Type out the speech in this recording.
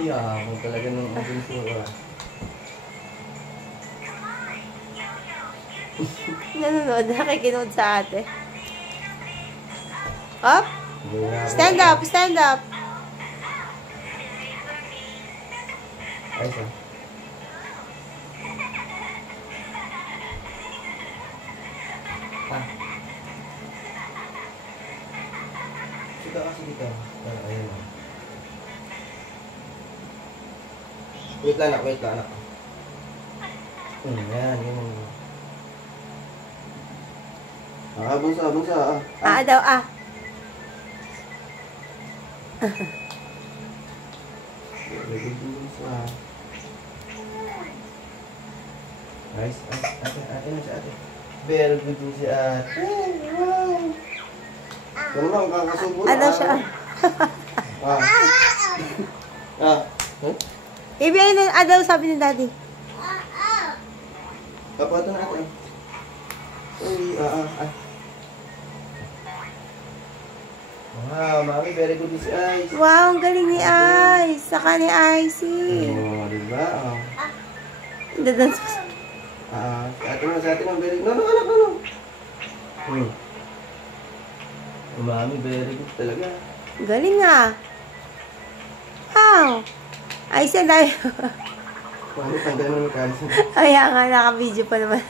Iya, kung talaga nung agentura. Nanonood, nakikinood sa ate. Up! Stand up! Stand up! Ayos ah. Ah. Sika kasi dito. Ayun o. Wait lang anak, wait lang anak. Yan, yan. Bunsa, bunsa. Daw, Very good, bunsa. Nice, ate na si ate. Very good din si ate. Wow. Ano lang, kakasubo na. Ano siya? Ibigay na, daw sabi ni daddy. Kapato na ate. Wow, mami, very good din si Ice. Wow, ang galing ni Ice. Saka ni Icy. Oh, diba? Dadans. Sa atin ang very good. No, anak, no. Mami, very good talaga. Galing ah. Wow. Ice and I. Mami, tanggalin mo yung kansa. Kaya nga, naka-video pa naman.